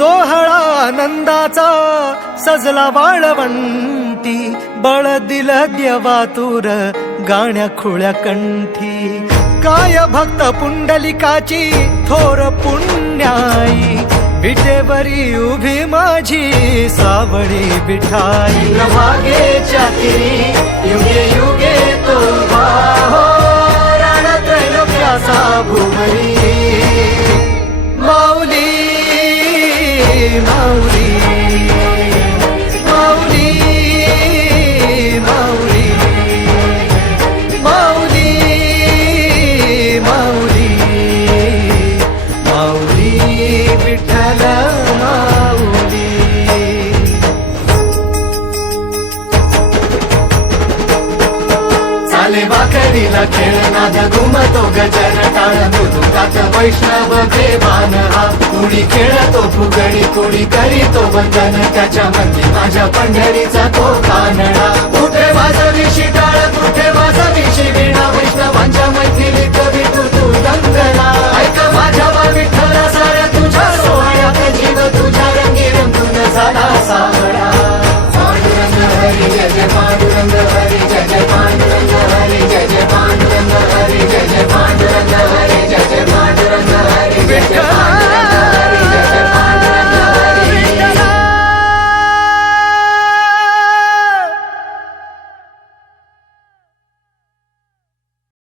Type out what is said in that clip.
सोहळा आनंदाचा सजला वाळवंटी बळ दिल देवातूर गाण्या खुळ्या कंठी. काय भक्त पुंडलिकाची थोर पुण्याई विटेवरी उभी माझी सावळी बिठाई मागे चाकरी युगे युगे तो हो, भूमरी कधीला वाकडीला खेळ घुमतो गजर टाळ मृदुकात वैष्णव देवान हा. कुणी खेळतो फुगडी कुणी करीतो वंदन. त्याच्या मंदी माझ्या पंढरीचा तो कानडा. कुठे वाजवी शिटाळ